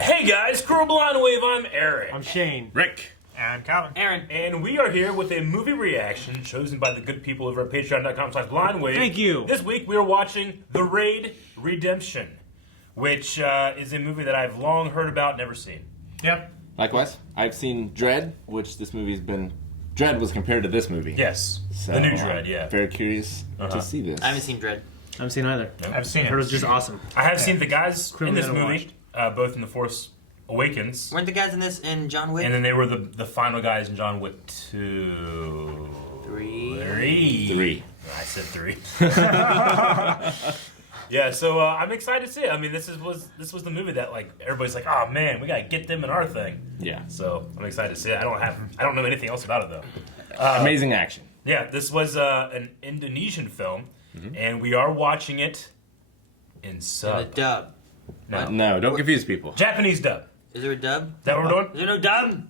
Hey guys, Crew Blind Wave, I'm Eric. I'm Shane. Rick. And Calvin. Aaron. And we are here with a movie reaction chosen by the good people over at patreon.com/blindwave. Thank you. This week we are watching The Raid Redemption, which is a movie that I've long heard about, never seen. Yep. Likewise, I've seen Dread, which this movie's been... Dread was compared to this movie. Yes, So, the new Dread, yeah. Very curious to see this. I haven't seen Dread. I haven't seen either. I've seen Heard it it. was just awesome. I have seen the guys in this Criminal movie, both in The Force Awakens, Weren't the guys in this in John Wick? and then they were the final guys in John Wick 2. Three. I said 3. Yeah, so I'm excited to see it. I mean, this was the movie that like everybody's like, oh man, we gotta get them in our thing. Yeah. So I'm excited to see it. I don't know anything else about it though. Amazing action. Yeah, this was an Indonesian film, and we are watching it in The sub. dub. No, don't confuse people. Japanese dub. Is there a dub? Is that what we're doing? Is there no dub?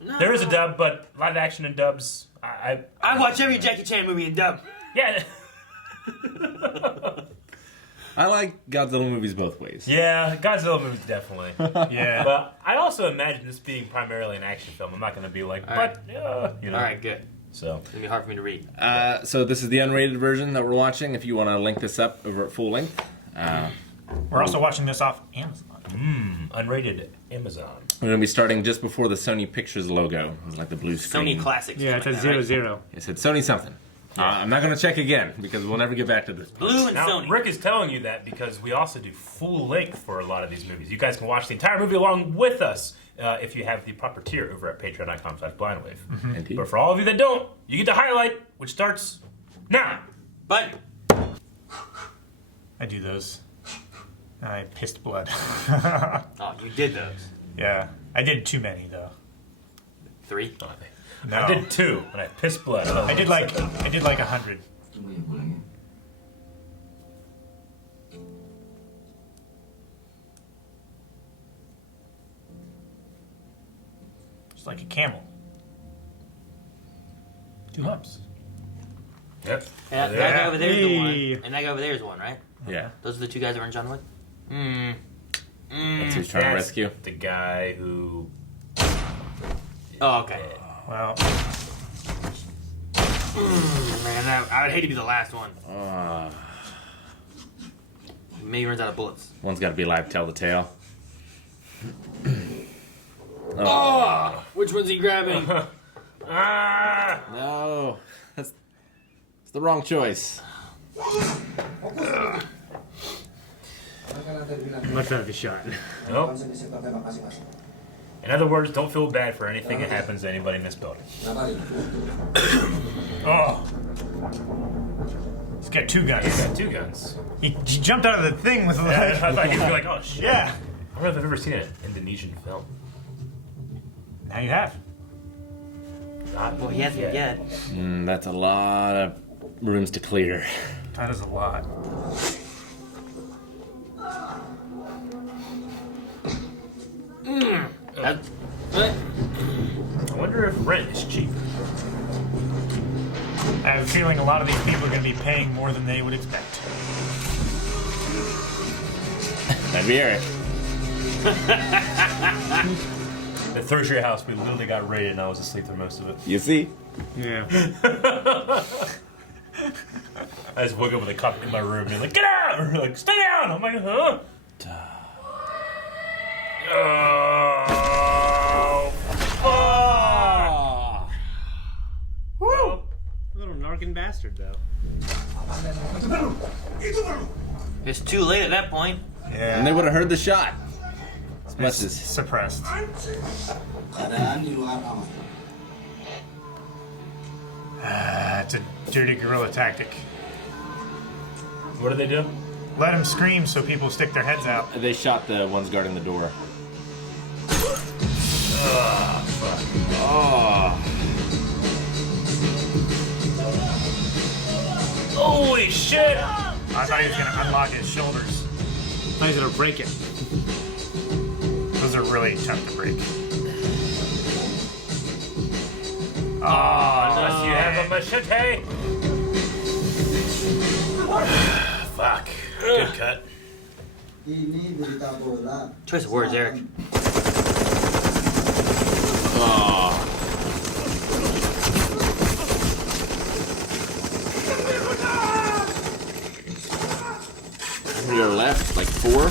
No. There is a dub, but live action and dubs. I watch every Jackie Chan movie in dub. yeah. I like Godzilla movies both ways. Yeah, Godzilla movies definitely. Yeah. But I also imagine this being primarily an action film. I'm not going to be like, All you know. All right, good. So It's gonna be hard for me to read. So this is the unrated version that we're watching. If you want to link this up over at full length. We're also watching this off Amazon. unrated Amazon. We're going to be starting just before the Sony Pictures logo. It's like the blue screen. Sony Classics. Yeah, it's like at that, 0-0. right? It said Sony something. I'm not going to check again because we'll never get back to this. Blue and Now, Sony. Rick is telling you that because we also do full length for a lot of these movies. You guys can watch the entire movie along with us if you have the proper tier over at patreon.com/blindwave. Indeed. But for all of you that don't, you get the highlight, which starts now. But I do those. I pissed blood. oh, you did those. Yeah. I did too many though. 3. No. I did 2, and I pissed blood. I did like 100. Just like a camel. 2 humps. Yep. That guy over there is the Hey. one, and that guy over there is one, right? Yeah. Those are the 2 guys that were in John Wick. That's who's trying to That's rescue. the guy who. Oh, okay. Well, Man, I would hate to be the last one. Maybe he runs out of bullets. One's got to be alive to tell the tale. Oh, which one's he grabbing? Ah! No. It's the wrong choice. Much better be shot. Nope. In other words, don't feel bad for anything that happens to anybody in this building. oh. He's got 2 He's guns. got 2 guns. He jumped out of the thing with like. I thought you'd be like, oh shit. Yeah. I don't know if I've ever seen an Indonesian film. Now you have. Well, he hasn't yet. That's a lot of rooms to clear. That is a lot. What? I wonder if rent is cheap. I have a feeling a lot of these people are going to be paying more than they would expect. That'd be Eric. At Thursday House, we literally got raided and I was asleep through most of it. You see? Yeah. I just woke up with a cop in my room and he's like, get out! Or like, stay down! I'm like, huh? Oh, fuck! Woo! Little narkin bastard, though. It's too late at that point. Yeah. And they would have heard the shot. As much as... Suppressed. It's a dirty guerrilla tactic. What did they do? Let him scream so people stick their heads out. They shot the ones guarding the door. Holy shit! I thought he was going to unlock his shoulders. I was gonna break it. Those are really tough to break. Unless you have a machete. Fuck. Good cut. Ini berita bola. Choice of words, Eric. To your left, like 4.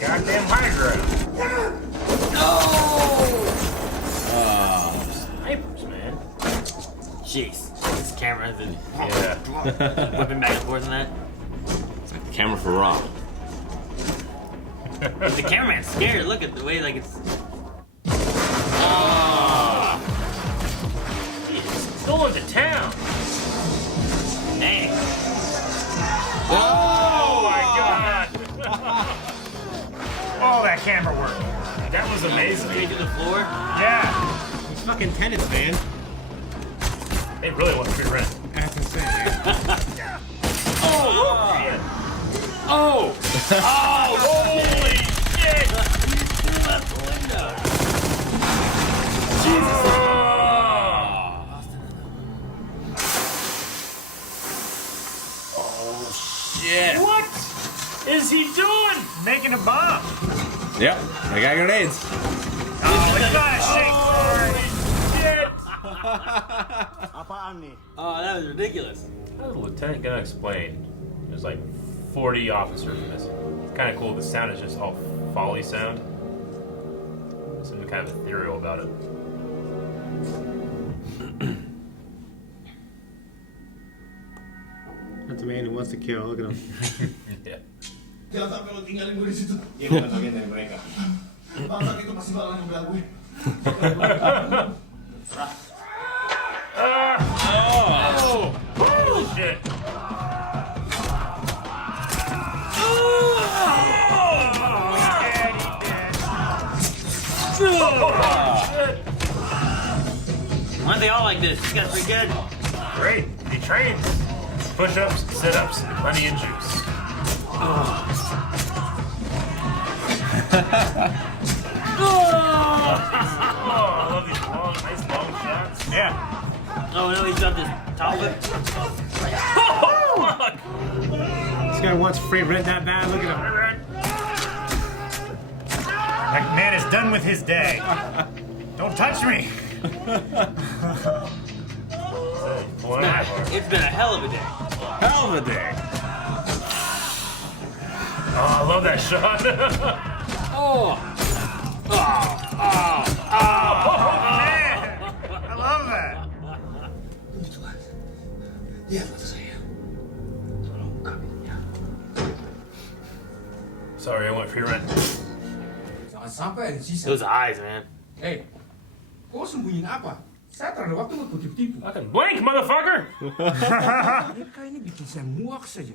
Goddamn Hydra. Snipers, man. Jeez. This camera is Yeah. whipping back and forth in that. It's like the camera for Raw. The cameraman's scared. Look at the way like it's. He's going to town. Dang. Oh my god. Oh, that camera work. That was amazing. Straight to the floor. Yeah. These fucking tenants, man. They really want free rent. That's insane, man. Shit. Oh! Holy shit! Through out the window. Shit! What is he doing? Making a bomb. Yep, I got grenades. Oh, you gotta shake for it. Apaan nih? Oh, that was ridiculous. How is the lieutenant gonna explain? There's like 40 officers missing. It's kind of cool. The sound is just all folly sound. There's something kind of ethereal about it. That's a man who wants to kill. Look at him. Yeah. Jangan sampai lo tinggalin gue di situ. Dia bukan bagian dari mereka. Bangsa itu pasti bakal ngebela gue. Oh! Holy shit! Aren't they all like this? This guy's pretty good. Great. He trains. Push-ups, sit-ups, plenty of juice. Oh, I love these long, nice long shots. Yeah. Oh no, he's got this top of it. Oh, fuck! This guy wants free rent that bad. Look at him. That man is done with his day. Don't touch me. It's been a hell of a day. Hell of a day. Oh, I love that shot. Oh. Oh, man. I love that. Dia mata saya. Tolong kami ya. Sorry, I went free rent. Jangan sampai ada sisa. Those eyes, man. Hey, kau sembunyiin apa? Saya tak ada waktu buat tipu-tipu. Fucking blank, motherfucker! Mereka ini bikin saya muak saja.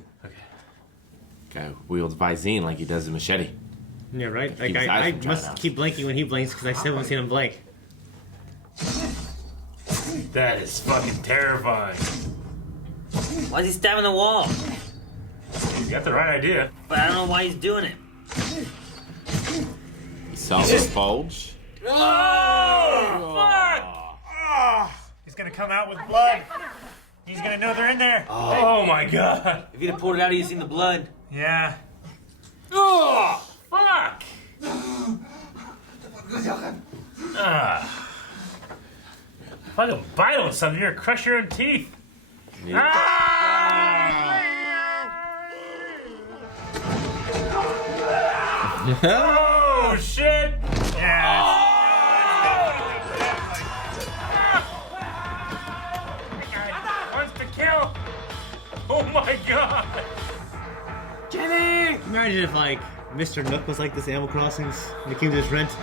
Guy wields Visine like he does a machete. Yeah, right? Like, Keep his eyes I from must drying out. keep blinking when he blinks because I still haven't seen him blink. That is fucking terrifying. Why is he stabbing the wall? You got the right idea. But I don't know why he's doing it. He saw the bulge. Oh, fuck! He's gonna come out with blood. He's gonna know they're in there. Oh my god. If he'd have pulled it out, he'd have seen the blood. Yeah. Oh, fuck! Fucking bite on something, you're gonna crush your own teeth. Oh shit! Yeah. Wants to kill! Oh my god! Jimmy! Imagine if, like, Mr. Nook was like this Animal Crossings when it came to his rent.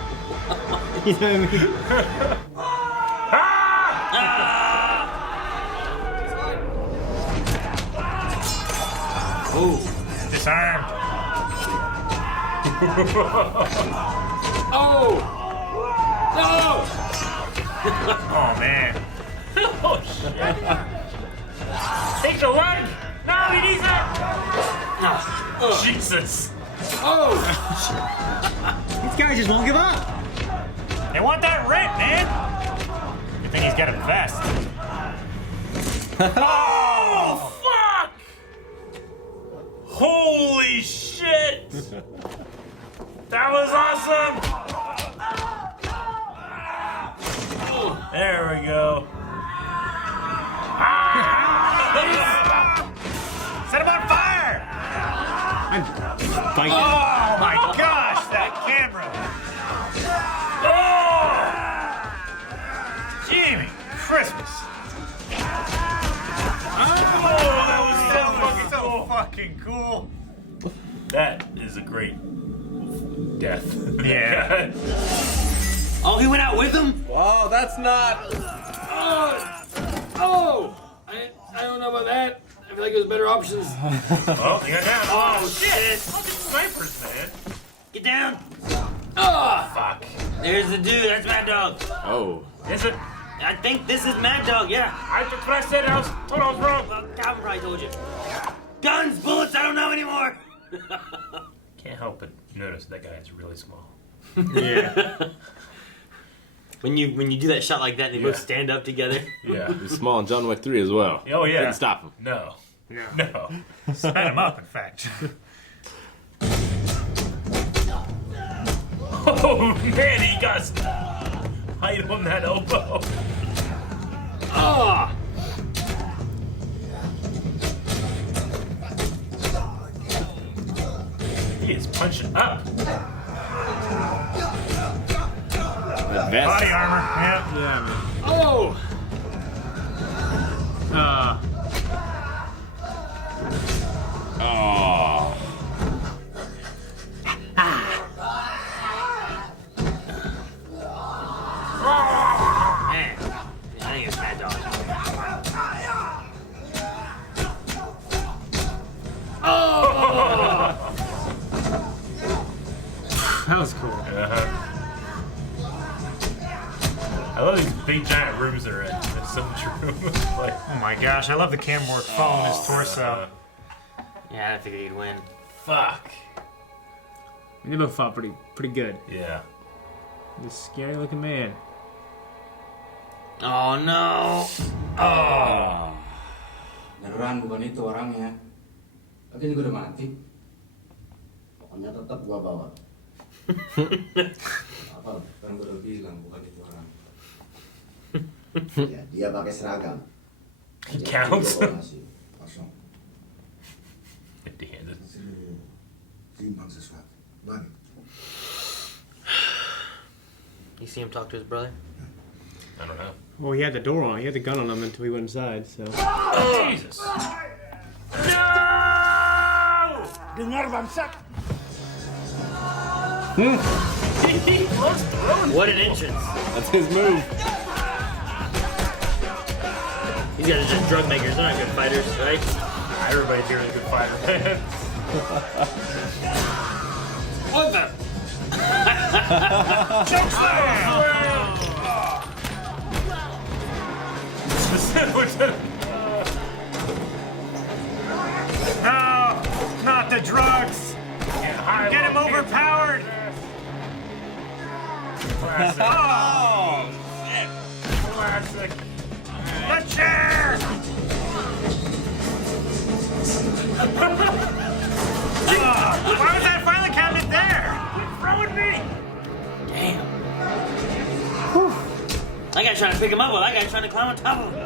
You know what I mean? Oh. Disarmed. Oh! Oh, man. Oh shit! Take the leg! No, he needs that! Jesus! These guys just won't give up. They want that rent, man. thing he's got a vest. Oh, fuck! Holy shit! That was awesome! There we go. Set him on fire! I'm fighting. Oh my gosh, that camera! Oh! Jimmy Christmas! That was So fucking cool. That is a great death. Yeah. Oh, he went out with him? Oh, that's not. Oh! I don't know about that. I feel like there's better options. Oh, they got down. Oh, shit. Fucking snipers, man. Get down. Fuck. There's the dude. That's Mad Dog. Oh. Is it? I think this is Mad Dog, yeah. That's what I said. I was told I was wrong. Well, Calvin probably told you. Guns, bullets, I don't know anymore. Can't help but notice that guy is really small. Yeah. When you do that shot like that and they both stand up together. Yeah. He's small in John Wick 3 as well. Oh, yeah. Couldn't stop him. No. Yeah. No. Sped him up, in fact. Oh, man, he got height on that elbow. Oh! He is punching up. That vest. Body armor, yeah. Yeah, man. Oh! Oh. Man. I think it's Mad Dog. That was cool. I love these big giant rooms they're in. It's so true. Like, Oh my gosh, I love the cam work following his torso. Yeah, I didn't think he'd win. fuck. They both fought pretty good. Yeah. This scary looking man. Oh no. Beneran bukan itu orangnya. Lagi juga udah mati. Pokoknya tetap gua bawa. Apa? Kan gua udah bilang bukan itu orang. Ya, dia pakai seragam. Jadi Counts. gua bawa nasi. Kosong. Empty-handed. Timbang sesuatu. Bang. You see him talk to his brother? I don't know. Well, he had the door on. He had the gun on him until he went inside. So. Jesus. No! Dengar bangsat. He loves throwing. What an entrance. That's his move. These guys are just drug makers. They're not good fighters, right? Everybody's here is a good fighter, man. What the? No, not the drugs. Get him overpowered. Classic. Oh, Classic. the chair. Why was that filing cabinet there? Throwing me. Damn. That guy's trying to pick him up while that guy's trying to climb on top of him.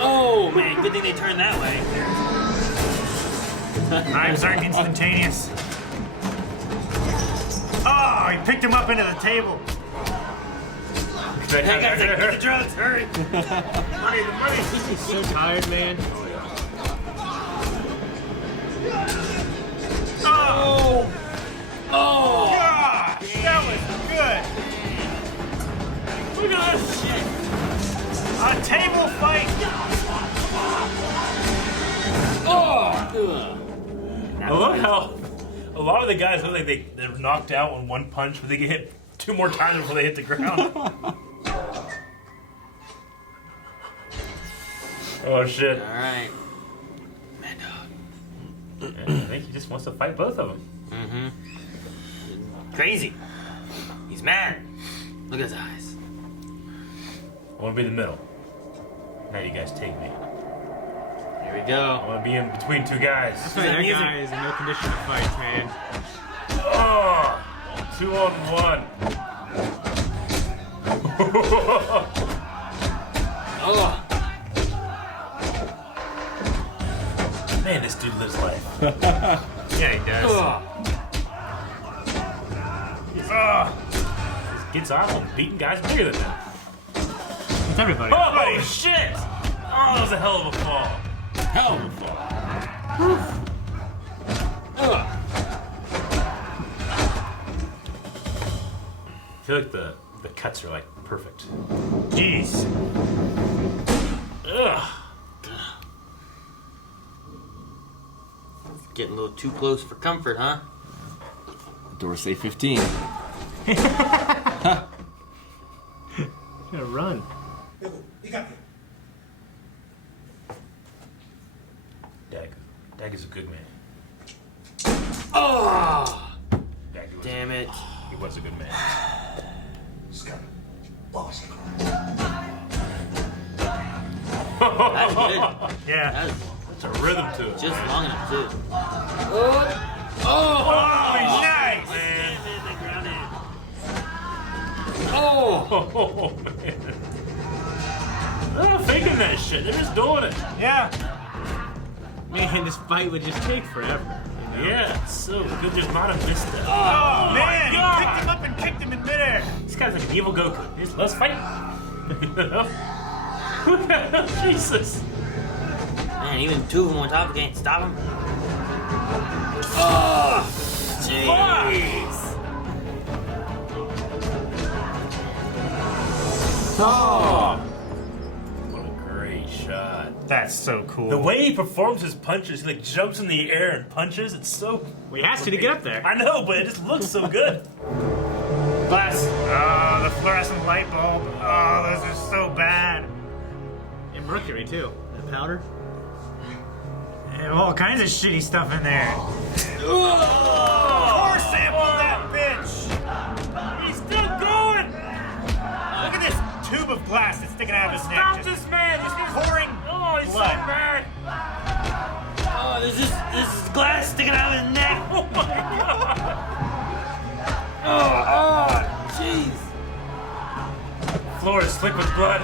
Oh man, good thing they turned that way. Knives aren't instantaneous. Oh, he picked him up into the table. That guy's like, get the drugs, hurry. Money, the money. He's so tired, man. Oh, Oh! gosh, that was good. Look at this shit. A table fight. I love how a lot of the guys look like they're knocked out on one punch, but they get hit 2 more times before they hit the ground. Oh shit. Alright. Mad Dog. I think he just wants to fight both of them. Mm-hmm. Crazy. He's mad. Look at his eyes. I want to be in the middle. Now you guys take me. Here we I go. want to be in between two guys. That's why that guy is in no condition to fight, man. Oh, 2 on 1. Oh, Man, this dude lives life. Yeah, he does. Just gets off on beating guys bigger than him. It's everybody. Oh, shit! Oh, that was a hell of a fall. Hell of a fall. I feel like the cuts are like perfect. Jeez. Ugh. getting a little too close for comfort, huh? Doors say 15. Gotta run. Dag is a good man. Oh! Dag was Damn it. He was a good man. That's good. Yeah. That's It's a rhythm to it. just long enough, too. Oh, nice! Oh! Oh, man. They're not faking that shit. They're just doing it. Yeah. Man, this fight would just take forever. You know? Yeah, it's so good. Just might have missed it. Oh, man, God. he picked him up and kicked him in midair. This guy's like an evil Goku. Just, let's fight. You know? Jesus. Man, even two of them on top can't stop him. Oh! Jeez! Oh! What a great shot. That's so cool. The way he performs his punches, he like jumps in the air and punches, it's so... We asked you to get up there. I know, but it just looks so good. Glass. Oh, the fluorescent light bulb. Oh, those are so bad. And mercury, too. The powder. And all kinds of shitty stuff in there. Oh! Core sample that bitch. He's still going! Look at this tube of glass that's sticking out of his neck. Stop Just this man! This guy's pouring Oh, he's blood. so bad! Oh, there's this glass sticking out of his neck. Oh my god! Oh, jeez. Floor is slick with blood.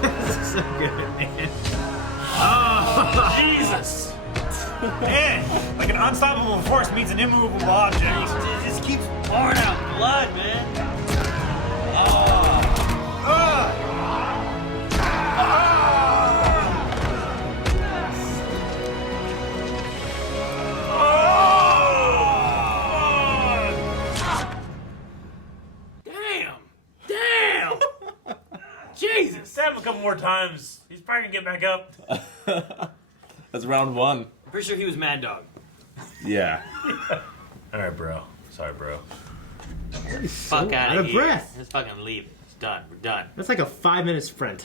This is so good, man. Jesus! Man, like an unstoppable force meets an immovable object. It just keeps pouring out blood, man. Damn! Jesus! Stab him a couple more times. He's probably gonna get back up. That's round one. I'm pretty sure he was Mad Dog. Yeah. Alright, bro. Sorry, bro. Fuck out out of of here. breath. Let's fucking leave. It's done. We're done. That's like a 5-minute sprint.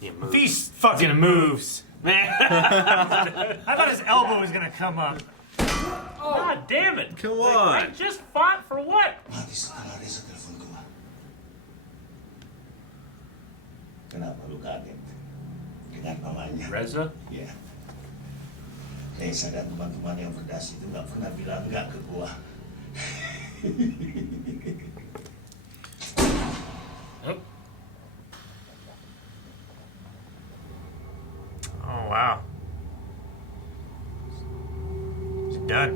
Yeah, move. These fucking moves. Man. I thought his elbow was gonna come up. God damn it! Come I on. just fought for what? Mati setelah Reza telepon gua. Kenapa lu kaget? Dengan namanya? Reza? Ya. Reza dan teman-teman yang berdasi itu nggak pernah bilang enggak ke gua. Oh. Oh, wow. He's done.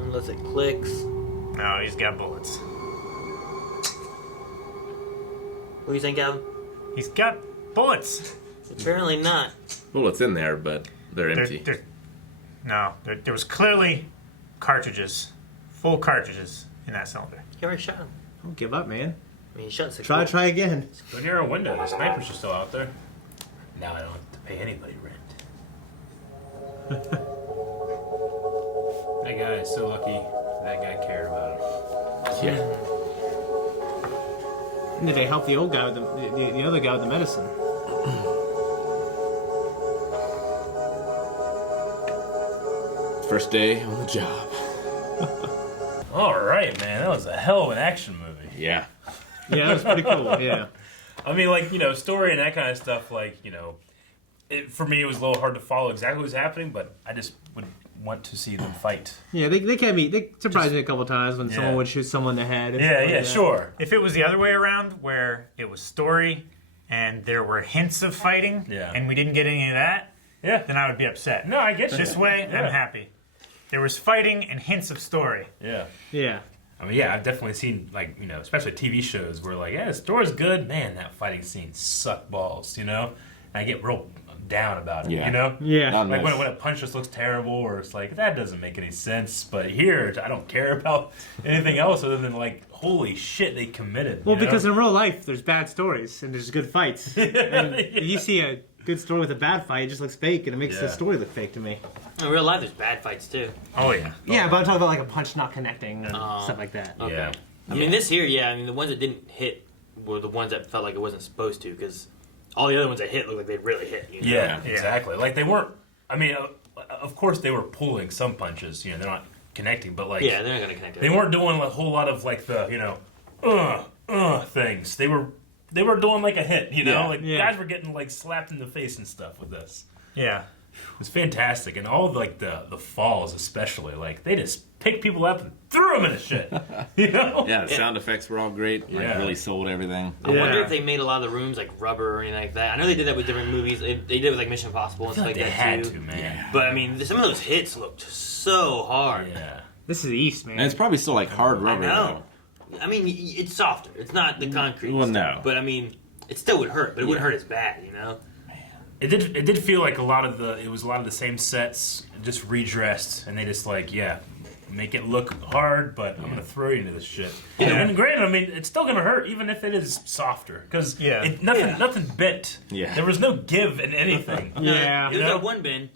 Unless it clicks. No, he's got bullets. What do you think, Alvin? He's got bullets. Apparently not. Bullets in there, but they're empty. There was clearly cartridges, full cartridges in that cylinder. He already shot him. Don't give up, man. I mean, he shot 6 Try again. Go near a window. The snipers are still out there. Now I don't have to pay anybody rent. That guy is so lucky that guy cared about him. Yeah. Did they help the old guy with the other guy with the medicine? First day on the job. Alright, man. That was a hell of an action movie. Yeah. Yeah, that was pretty cool. Yeah. I mean, like, story and that kind of stuff, like, for me, it was a little hard to follow exactly what was happening, but I just would want to see them fight. Yeah, they surprised me a couple times when someone would shoot someone in the head. And stuff like that. Sure. If it was the other way around, where it was story and there were hints of fighting, and we didn't get any of that, then I would be upset. No, I get you. This way, I'm happy. There was fighting and hints of story. Yeah. Yeah. I mean, I've definitely seen, like, especially TV shows where, like, the story's good. Man, that fighting scene sucked balls, And I get real down about it, Yeah. Like, when a punch just looks terrible, or it's like, that doesn't make any sense. But here, I don't care about anything else other than, like, holy shit, they committed. Well, because in real life, there's bad stories and there's good fights. And if you see a good story with a bad fight, it just looks fake, and it makes the story look fake to me. In real life, there's bad fights too. Oh yeah. Yeah, but I'm talking about like a punch not connecting and stuff like that. Okay. Yeah. I mean, this here, the ones that didn't hit were the ones that felt like it wasn't supposed to, because all the other ones that hit looked like they really hit. Yeah, exactly. Like, they weren't, I mean, of course they were pulling some punches, they're not connecting, but, like... Yeah, they're not going to connect. They weren't doing a whole lot of, like, the, things. They were doing, like, a hit, guys were getting, like, slapped in the face and stuff with this. Yeah. It was fantastic, and all of, like, the falls especially, like, they just picked people up and threw them into shit, Yeah, the sound effects were all great. Like, really sold everything. I wonder if they made a lot of the rooms like rubber or anything like that. I know they did that with different movies. They did it with like Mission Impossible and stuff like they that had too. to, man. But I mean, some of those hits looked so hard. Yeah. This is East, man. And it's probably still like hard rubber. I know. I mean, it's softer. It's not the concrete. Well, stuff, no. But I mean, it still would hurt, but it wouldn't hurt as bad, It did feel like it was a lot of the same sets, just redressed, and they just make it look hard, but I'm gonna throw you into this shit. And granted, I mean, it's still gonna hurt, even if it is softer, because nothing bent. Yeah. There was no give in anything. Yeah. It was that one bend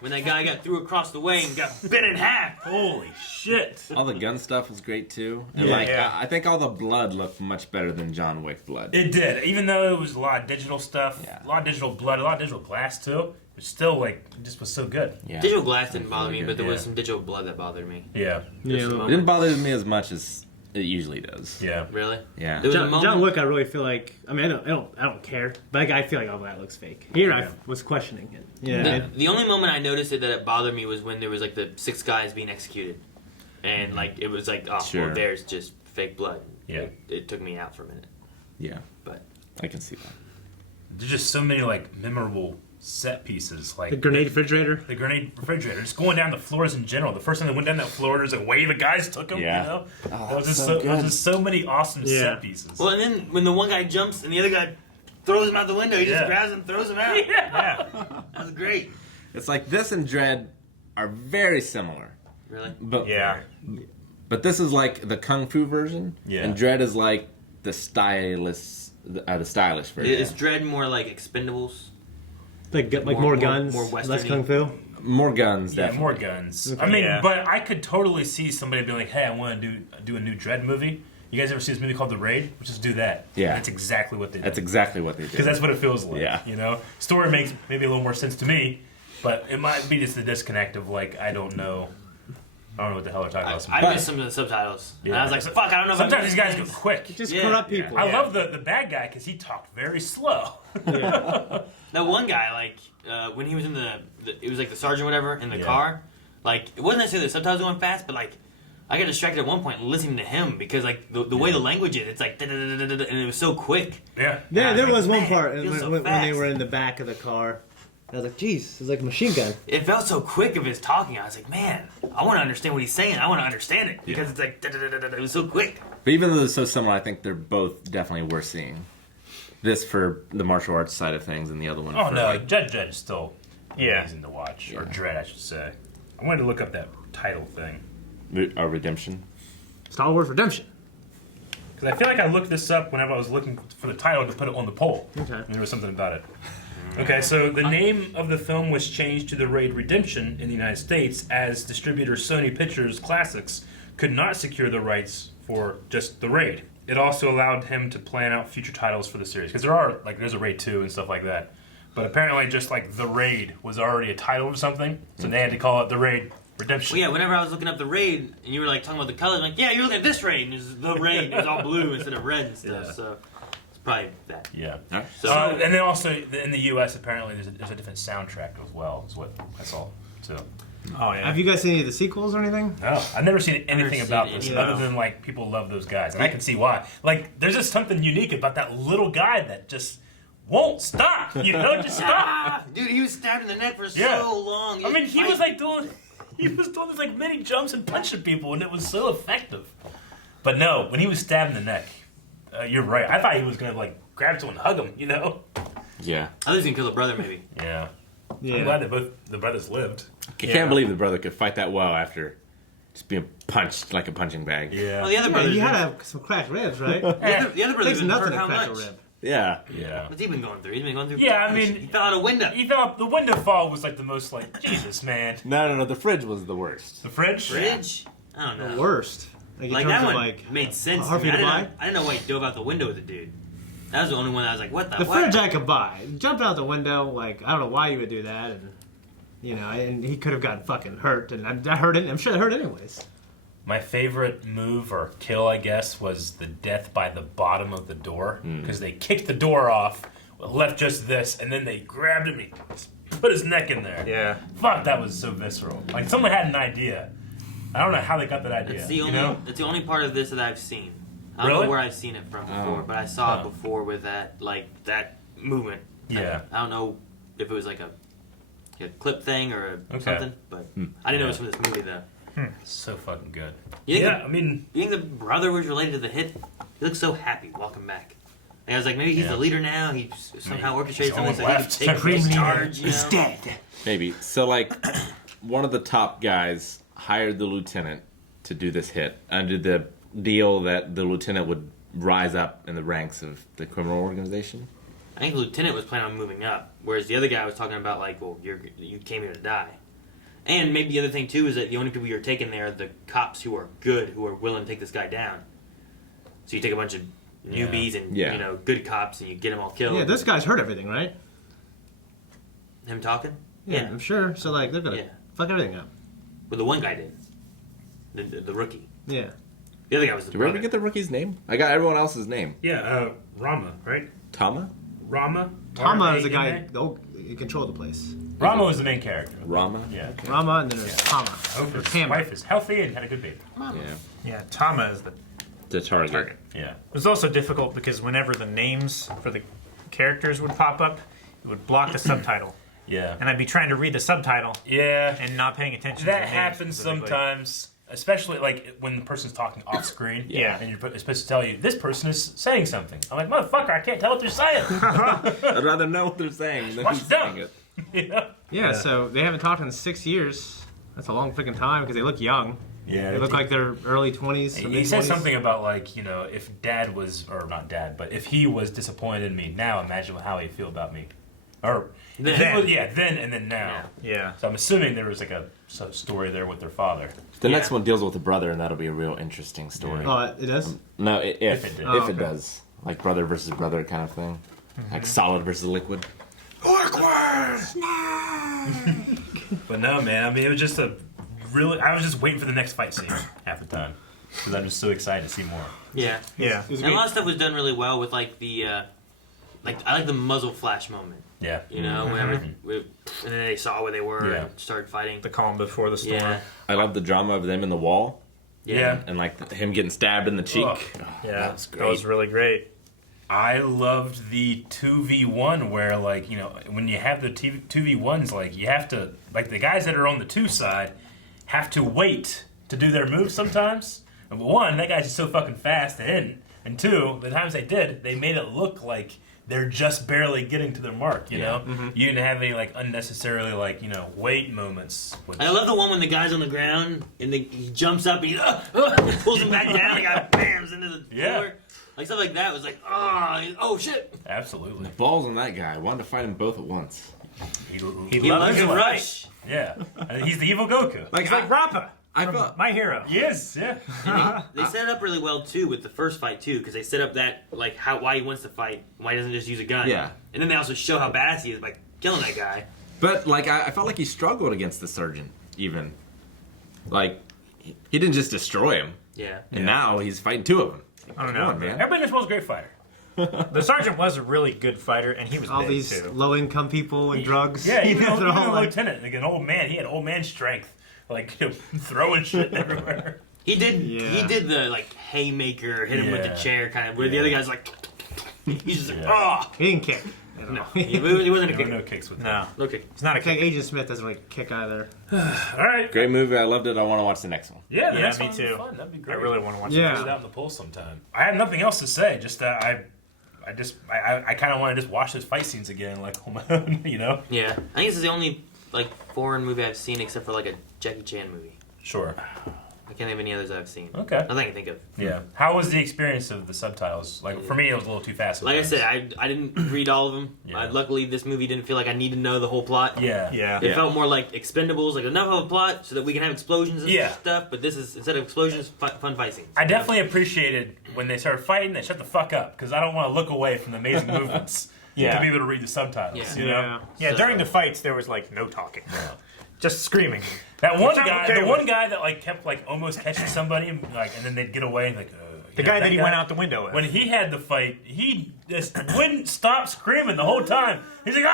when that guy got threw across the way and got bent in half. Holy shit! All the gun stuff was great too. And I think all the blood looked much better than John Wick blood. It did, even though it was a lot of digital stuff, a lot of digital blood, a lot of digital glass too. It still it just was so good. Yeah. Digital glass didn't bother me, but there was Yeah. some digital blood that bothered me. Yeah. There's some It didn't moments. bother me as much as it usually does. Yeah. Really? Yeah. There was a moment. John Wick, I really feel like. I mean, I don't care, but I feel like all that looks fake. Here, I was questioning it. Yeah. The only moment I noticed that it bothered me was when there was like the 6 guys being executed, and like it was like, well, there's just fake blood. Yeah. It took me out for a minute. Yeah. But I can see that. There's just so many memorable set pieces, like The grenade refrigerator. The grenade refrigerator. Just going down the floors in general. The first time they went down that floor, there's a wave of guys took them. Yeah. There was just so many awesome set pieces. well, and then when the one guy jumps and the other guy throws him out the window, he just grabs him and throws him out. Yeah. That was great. It's like this and Dread are very similar. Really? But Yeah. this is like the kung fu version. Yeah. And Dread is like the stylish version. Is Dread more like Expendables? Like More- more more- guns, more less Western-y. kung fu. More guns, Yeah, definitely. more guns. Okay. I mean, Yeah. but I could totally see somebody being like, "Hey, I want to do a new Dread movie." You guys ever see this movie called The Raid? We'll just do that. Yeah. That's exactly what they do. That's exactly what they did. Because that's what it feels like. Yeah. Story makes maybe a little more sense to me, but it might be just the disconnect of I don't know what the hell they're talking about. I missed some of the subtitles. And I was like, fuck, I don't know if I Sometimes missed these guys things. go quick. Just Yeah. corrupt people. I love the bad guy because he talked very slow. That one guy, when he was in it was like the sergeant or whatever, in the car, it wasn't necessarily the subtitles going fast, but I got distracted at one point listening to him because the way the language is, it's like da-da-da-da-da-da, and it was so quick. Yeah. Yeah, there was one man, part it feels so when they fast. were in the back of the car. I was like, "Geez, it's like a machine gun." It felt so quick of his talking. I was like, man, I want to understand what he's saying. I want to understand it because it's like da-da-da-da-da. It was so quick. But even though they're so similar, I think they're both definitely worth seeing. This for the martial arts side of things, and the other one Oh for no, Dread is still Yeah. amazing to watch, or Dread, I should say. I wanted to look up that title thing Redemption. Star Wars Redemption. because I feel like I looked this up whenever I was looking for the title to put it on the poll. Okay. And there was something about it. Okay, so the name of the film was changed to The Raid Redemption in the United States as distributor Sony Pictures Classics could not secure the rights for just The Raid. It also allowed him to plan out future titles for the series because there's a Raid 2 and stuff like that. But apparently just The Raid was already a title or something, so they had to call it The Raid Redemption. Well, yeah, whenever I was looking up the raid and you were like talking about the colors, I'm like, yeah, you're looking at this raid, and it was the raid, and it was all blue instead of red and stuff. Yeah. So it's probably that. Yeah. Alright. So And then also in the U.S. apparently there's a different soundtrack as well. Is what I saw. So Oh yeah. Have you guys seen any of the sequels or anything? no, I've never seen anything Never about seen this any other of than like people love those guys, and I can see why. Like there's just something unique about that little guy that just won't stop. You know, just stop. dude, he was stabbed in the neck for Yeah. so long. I mean, he was doing these like mini jumps and punching people, and it was so effective. But no, when he was stabbed in the neck, you're right. I thought he was gonna like grab someone and hug him. You know? Yeah. I thought he was gonna kill the brother, maybe. Yeah. Yeah. I'm glad that both the brothers lived. I can't believe the brother could fight that well after just being punched like a punching bag. Yeah. Well, the other Yeah, brother. you had to have some cracked ribs, right? The other brother's Takes been nothing hurt to how crack a much? rib. Yeah. Yeah. What's he been going through? He's been going through. Yeah, I mean, he fell out a window. He fell off the window fall was like the most like Jesus man. No. The fridge was the worst. The fridge. Bridge? I don't know. The worst. Like, in Like terms that of, one like, made sense. hard To me. for you to I didn't know why he dove out the window with the dude. That was the only one that I was like, what the? the what? fridge I could buy. Jumped out the window, like, I don't know why you would do that, and and he could have gotten fucking hurt, and I heard it. I'm sure it hurt anyways. My favorite move or kill, I guess, was the death by the bottom of the door because they kicked the door off, left just this, and then they grabbed him and put his neck in there. Yeah. Fuck, that was so visceral. Like someone had an idea. I don't know how they got that idea. It's the only. You know? It's the only part of this that I've seen. I don't Really? know where I've seen it from before, but I saw it before with that that movement. Yeah. I don't know if it was like a clip thing or something, but I didn't know it was from this movie though. So fucking good. You think I mean, you think the brother was related to the hit? He looks so happy walking back. And I was like, maybe he's the leader now. He somehow orchestrated something so he could take Supreme charge. You know? dead. Maybe. So, like, one of the top guys hired the lieutenant to do this hit under the deal that the lieutenant would rise up in the ranks of the criminal organization. I think the lieutenant was planning on moving up, whereas the other guy was talking about like, well, you came here to die. And maybe the other thing too is that the only people you're taking there are the cops who are good, who are willing to take this guy down. So you take a bunch of newbies and good cops, and you get them all killed. Yeah, this guy's heard everything, right? Him talking? Yeah, I'm sure. So, like, they're gonna fuck everything up. Well, the one guy did. The rookie. Yeah. The other guy was the Did we ever get the rookie's name? I got everyone else's name. yeah, Rama, right? Tama? Rama. Tama is the guy R-A-M-A? he controlled the place. Rama was the main character. Rama? Yeah. Rama, and then there's Tama. Hope Or his Tama. wife is healthy and had a good baby. Yeah. Yeah. Tama is The target. target. Yeah. It was also difficult because whenever the names for the characters would pop up, it would block the subtitle. Yeah. And I'd be trying to read the subtitle Yeah. and not paying attention to That the names happens specifically. sometimes, especially like when the person's talking off screen. Yeah. And you're supposed to tell you, this person is saying something. I'm like, motherfucker, I can't tell what they're saying. I'd rather know what they're saying than Watch who's it saying down. it. yeah. Yeah, so they haven't talked in 6 years. That's a long freaking time because they look young. Yeah. They look like they're early 20s. He said something about like, if dad was, or not dad, but if he was disappointed in me now, imagine how he'd feel about me. Or Then. then and then now. Yeah. So I'm assuming there was like a story there with their father. The next one deals with the brother, and that'll be a real interesting story. Oh, it does? No, If it did. Oh, it okay. does. Like brother versus brother kind of thing. Like solid versus liquid. But no, man. I mean, it was just I was just waiting for the next fight scene half the time because I'm just so excited to see more. Yeah. Yeah. It was And a good. lot of stuff was done really well with like the I like the muzzle flash moment. Yeah. You know, whenever and then they saw where they were Yeah. and started fighting. The calm before the storm. Yeah. I love the drama of them in the wall Yeah. and like him getting stabbed in the cheek. Ugh. Yeah. That was That was great. really great. I loved the 2v1 where, like, when you have the 2v1s, like, you have to, like, the guys that are on the 2 side have to wait to do their moves sometimes. And one, that guy's just so fucking fast, and 2, the times they did, they made it look like they're just barely getting to their mark, you know? You didn't have any, like, unnecessarily, like, wait moments. Which, I love the one when the guy's on the ground and he jumps up and he pulls him back down. The guy bams into the Yeah. floor. Like stuff like that was like, oh shit. Absolutely. Balls on that guy. Wanted to fight them both at once. He He loves his to life. rush. Yeah. He's the evil Goku. Like It's like Rama. I from felt My Hero. Yes, yeah. And they set it up really well too with the first fight too, because they set up that like why he wants to fight, why he doesn't just use a gun. Yeah. And then they also show how badass he is by killing that guy. but like I felt like he struggled against the surgeon even. Like, he didn't just destroy him, Yeah. and now he's fighting two of them. I don't Come know, on, man. Everybody in this world's a great fighter. The sergeant was a really good fighter, and he was All big, these too. low-income people and drugs. Yeah, even, They're even all the like, lieutenant, like an old man. He had old man strength, like throwing shit everywhere. He did. Yeah. He did the like haymaker, hit him with the Yeah. chair, kind of. Where the other guy's like, he's just like, Yeah. oh. he didn't kick. No, he wasn't a There were kicker. no kicks with No, No kick. he's not a I think kicker. Agent Smith doesn't really kick either. that. All right. Great movie. I loved it. I want to watch the next one. Yeah, the Yeah, next me one would be too. fun. That'd be I great. really want to watch Yeah. Put it out in the pool sometime. I have nothing else to say. Just I kind of want to just watch those fight scenes again, like on my own. You know? Yeah, I think this is the only like foreign movie I've seen except for like a Jackie Chan movie. Sure. I can't think of any others I've seen. Okay. Nothing I can think of. Yeah. How was the experience of the subtitles? Like for me, it was a little too fast. Like I sometimes. said, I didn't read all of them. Yeah. Luckily, this movie didn't feel like I needed to know the whole plot. Yeah. Yeah. It felt more like Expendables, like enough of a plot so that we can have explosions and Yeah. stuff. But this is instead of explosions, fun fight scenes. I definitely appreciated when they started fighting. They shut the fuck up because I don't want to look away from the amazing movements. Yeah. To be able to read the subtitles. Yeah. You know. Yeah. Yeah, So- during the fights, there was like no talking. Just screaming. That one Which I'm guy, okay the with. one guy that like kept like almost catching somebody, and, like, and then they'd get away and like. The you know, guy that he guy? went out the window with. When he had the fight, he just wouldn't stop screaming the whole time. He's like,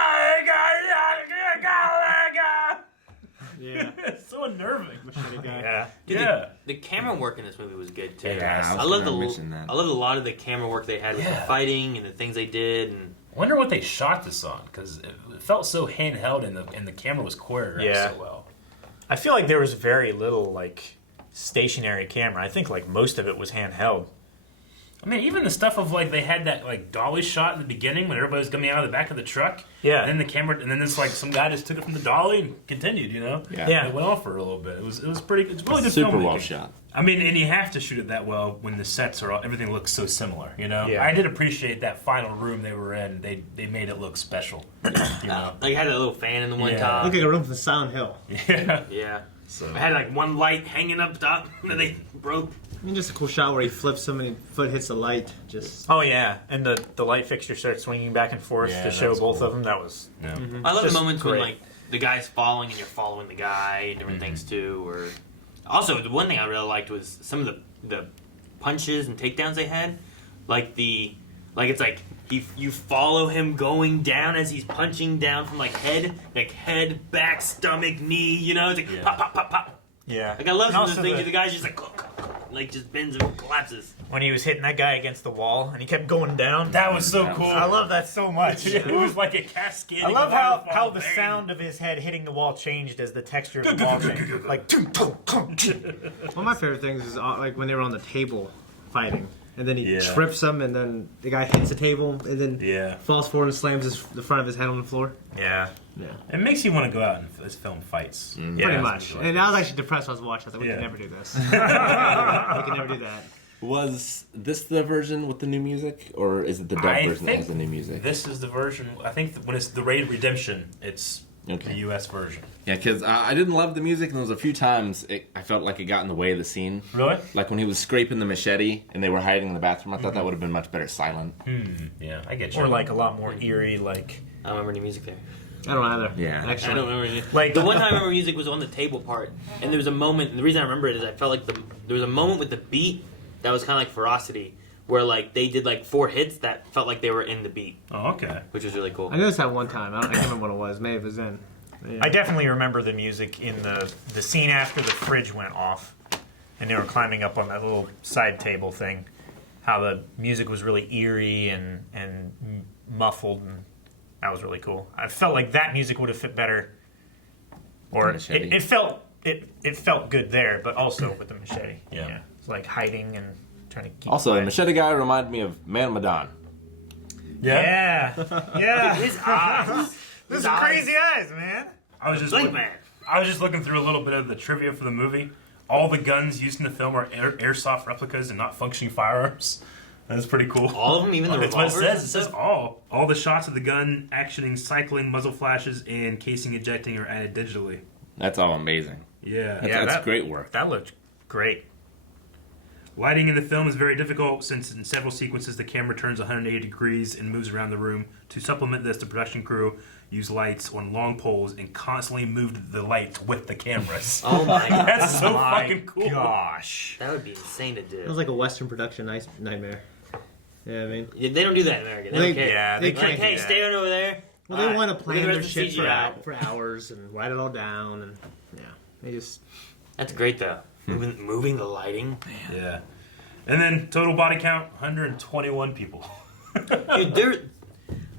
Yeah. it's so unnerving. Yeah. Dude, Yeah. the camera work in this movie was good too. Yeah, I I was love gonna the mention that. I loved a lot of the camera work they had with the Yeah. fighting and the things they did. And I wonder what they shot this on because it felt so handheld and the camera was choreographed Yeah. so well. I feel like there was very little like stationary camera. I think like most of it was handheld. I mean, even the stuff of like they had that like dolly shot in the beginning when everybody was coming out of the back of the truck. Yeah. And then the camera, and then it's like some guy just took it from the dolly and continued. You know. Yeah. Yeah. It went on for a little bit. It was pretty. It's really good. Super filmmaking. well shot. I mean, and you have to shoot it that well when the sets are all, everything looks so similar. You know. Yeah. I did appreciate that final room they were in. They made it look special. You know. like had a little fan in the one Yeah. top. Look like a room from Silent Hill. Yeah. Yeah. So. I had like one light hanging up top that they broke. I mean, just a cool shot where he flips him and his foot hits the light. Just Oh yeah, and the light fixture starts swinging back and forth Yeah, to show that's both cool. of them. That was Yeah. I love Just the moments when great. like the guy's falling and you're following the guy and different things too. Or also the one thing I really liked was some of the punches and takedowns they had, like it's like you follow him going down as he's punching down from like head, back, stomach, knee. You know, it's like Yeah. pop, pop, pop, pop. yeah. Like I love And some of those also things. The guy's just like just bends and collapses. when he was hitting that guy against the wall and he kept going down. That was so cool. I love that so much. It was like a cascade. I love how the sound of his head hitting the wall changed as the texture of the wall changed. Like, one of my favorite things is like when they were on the table fighting, and then he Yeah. trips him, and then the guy hits the table, and then Yeah. falls forward and slams the front of his head on the floor. yeah. Yeah, It makes you want to go out and film fights. pretty much. And I was actually depressed when I was watching. I was like, we Yeah. can never do this. We can never do that. Was this the version with the new music, or is it the dub I version that think has the new music? This is the version. I think when it's the Raid Redemption, it's Okay. the U.S. version. Yeah, because I didn't love the music, and there was a few times I felt like it got in the way of the scene. Really? Like when he was scraping the machete and they were hiding in the bathroom, I thought that would have been much better silent. Yeah, I get you. Or like a lot more eerie, like I don't remember any music there. I don't either. Yeah. I Actually, don't remember any. Like- The one time I remember music was on the table part, and there was a moment. And the reason I remember it is I felt like there was a moment with the beat that was kind of like Ferocity, where like they did like 4 hits that felt like they were in the beat, Oh, okay. which was really cool. I noticed that one time. I can't remember what it was. Maybe it was in. Yeah. I definitely remember the music in the scene after the fridge went off, and they were climbing up on that little side table thing. How the music was really eerie and muffled, and that was really cool. I felt like that music would have fit better, or The machete. it felt good there, but also with the machete. Yeah. It's like hiding and trying to keep. Also, the quiet. machete guy reminded me of Man Madon. Yeah, yeah. His eyes. Those are crazy eyes, man. I was just Blink looking, Man. I was just looking through a little bit of the trivia for the movie. All the guns used in the film are airsoft replicas and not functioning firearms. That's pretty cool. All of them, even the That's what it revolvers. says. It says all. All the shots of the gun actioning, cycling, muzzle flashes, and casing ejecting are added digitally. That's all amazing. Yeah. That's, Yeah, that's that- great work. That looked great. Lighting in the film is very difficult since in several sequences the camera turns 180 degrees and moves around the room. To supplement this, the production crew used lights on long poles and constantly moved the lights with the cameras. Oh my god. That's so My fucking cool. Gosh. That would be insane to It do. was like a Western production nightmare. Yeah, I mean, Yeah, they don't do that in America. They don't care. Yeah, they they Like, can't. hey, do that. stay on over there. well, they Alright, want to look at plan the their rest of the shit for, CGI. for hours and write it all down, and yeah, they just. That's great though. Moving the lighting. Yeah. And then total body count, 121 people. Dude, there.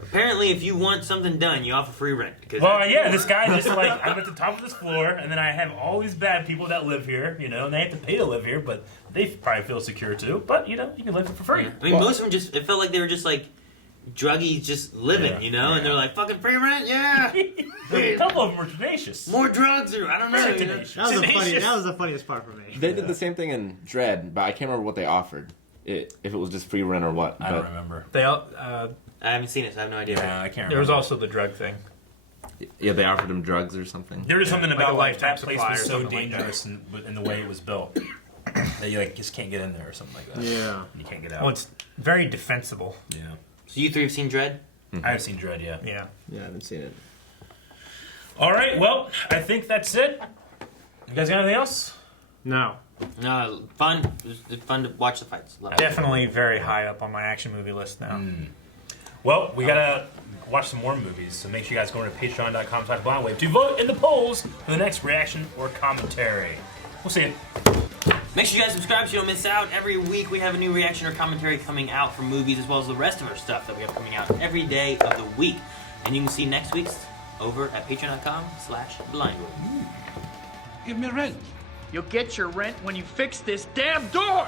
Apparently, if you want something done, you offer free rent. Because Well, yeah, this guy just like, I'm at the top of this floor, and then I have all these bad people that live here, you know, and they have to pay to live here, but they probably feel secure too. But, you know, you can live for free. I mean, most of them just, it felt like they were just like druggies just living, Yeah. you know? And they're like, fucking free rent? Yeah! A couple of them were tenacious. More drugs or I don't know. Very You know? tenacious. That was the funniest part for me. They did the same thing in Dread, but I can't remember what they offered. If it was just free rent or what. I don't but- remember. They all, I haven't seen it, so I have no idea. Yeah, I can't remember. there was also the drug thing. Yeah, they offered him drugs or something. There was something Like about a like lifetime that place supply was or so something like that. dangerous in the way it was built that you like just can't get in there or something like that. Yeah. You can't get out. Well, it's very defensible. Yeah. So you three have seen Dread? I've seen Dread, yeah. Yeah. Yeah, I haven't seen it. All right, well, I think that's it. You guys got anything else? No. No, fun. It's fun to watch the fights. Love it. Definitely very high up on my action movie list now. Well, we gotta watch some more movies, so make sure you guys go over to patreon.com/blindwave to vote in the polls for the next reaction or commentary. We'll see you. Make sure you guys subscribe so you don't miss out. Every week we have a new reaction or commentary coming out from movies as well as the rest of our stuff that we have coming out every day of the week. And you can see next week's over at patreon.com/blindwave. Give me rent. You'll get your rent when you fix this damn door!